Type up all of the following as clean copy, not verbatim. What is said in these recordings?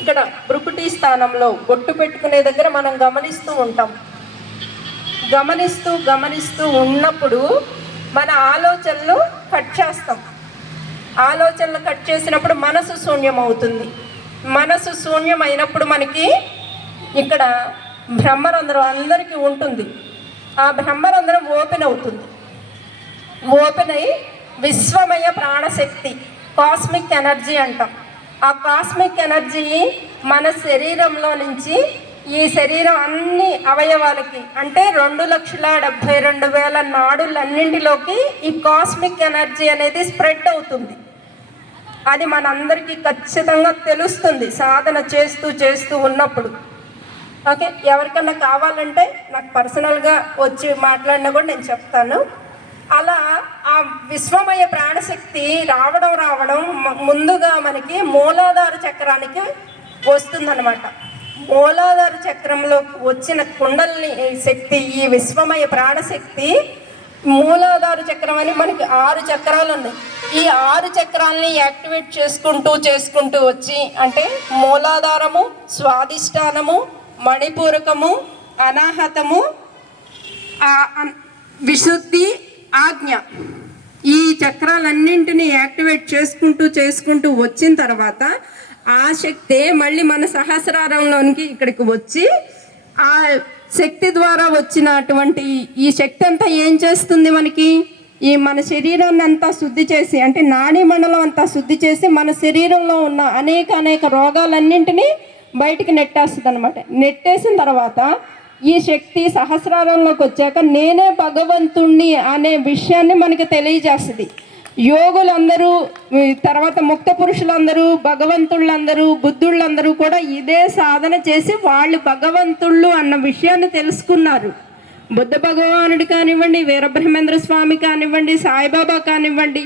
ఇక్కడ బ్రుకుటి స్థానంలో బొట్టు పెట్టుకునే దగ్గర మనం గమనిస్తూ ఉంటాం. గమనిస్తూ ఉన్నప్పుడు మన ఆలోచనలు కట్ చేస్తాం. ఆలోచనలు కట్ చేసినప్పుడు మనసు శూన్యం అవుతుంది. మనసు శూన్యం అయినప్పుడు మనకి ఇక్కడ బ్రహ్మరంధ్రం అందరికీ ఉంటుంది. ఆ బ్రహ్మరంధ్రం ఓపెన్ అవుతుంది. ఓపెన్ అయి విశ్వమయ ప్రాణశక్తి, కాస్మిక్ ఎనర్జీ అంటాం. ఆ కాస్మిక్ ఎనర్జీ మన శరీరంలో నుంచి ఈ శరీరం అన్ని అవయవాలకి అంటే 2,72,000 నాడులన్నింటిలోకి ఈ కాస్మిక్ ఎనర్జీ అనేది స్ప్రెడ్ అవుతుంది. అది మనందరికీ ఖచ్చితంగా తెలుస్తుంది సాధన చేస్తూ ఉన్నప్పుడు. ఓకే, ఎవరికన్నా కావాలంటే నాకు పర్సనల్గా వచ్చి మాట్లాడినా కూడా నేను చెప్తాను. అలా ఆ విశ్వమయ ప్రాణశక్తి రావడం ముందుగా మనకి మూలాధార చక్రానికి వస్తుందన్నమాట. మూలాధార చక్రంలో వచ్చిన కుండలిని శక్తి, ఈ విశ్వమయ ప్రాణశక్తి మూలాధార చక్రం అని మనకి 6 చక్రాలు ఉన్నాయి. ఈ 6 చక్రాలని యాక్టివేట్ చేసుకుంటూ వచ్చి అంటే మూలాధారము, స్వాదిష్టానము, మణిపూరకము, అనాహతము, విశుద్ధి, ఆజ్ఞ, ఈ చక్రాలన్నింటినీ యాక్టివేట్ చేసుకుంటూ వచ్చిన తర్వాత ఆ శక్తి మళ్ళీ మన సహస్రారంలోనికి ఇక్కడికి వచ్చి ఆ శక్తి ద్వారా వచ్చినటువంటి ఈ శక్తి అంతా ఏం చేస్తుంది, మనకి ఈ మన శరీరాన్ని అంతా శుద్ధి చేసి అంటే నాడీ మండలం అంతా శుద్ధి చేసి మన శరీరంలో ఉన్న అనేక రోగాలన్నింటినీ బయటికి నెట్టేస్తుంది అనమాట. నెట్టేసిన తర్వాత ఈ శక్తి సహస్రారంలోకి వచ్చాక నేనే భగవంతుణ్ణి అనే విషయాన్ని మనకి తెలియజేస్తుంది. యోగులందరూ, తర్వాత ముక్త పురుషులందరూ, భగవంతుళ్ళందరూ, బుద్ధుళ్ళందరూ కూడా ఇదే సాధన చేసి వాళ్ళు భగవంతుళ్ళు అన్న విషయాన్ని తెలుసుకున్నారు. బుద్ధ భగవానుడు కానివ్వండి, వీరబ్రహ్మేంద్ర స్వామి కానివ్వండి, సాయిబాబా కానివ్వండి,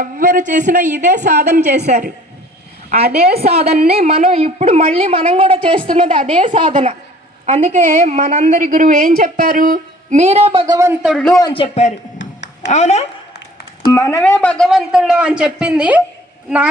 ఎవరు చేసినా ఇదే సాధన చేశారు. అదే సాధనని ఇప్పుడు మళ్ళీ మనం కూడా చేస్తున్నది అదే సాధన. అందుకే మనందరి గురువు ఏం చెప్పారు, మీరే భగవంతుళ్ళు అని చెప్పారు. అవునా, మనమే భగవంతుళ్ళు అని చెప్పింది నా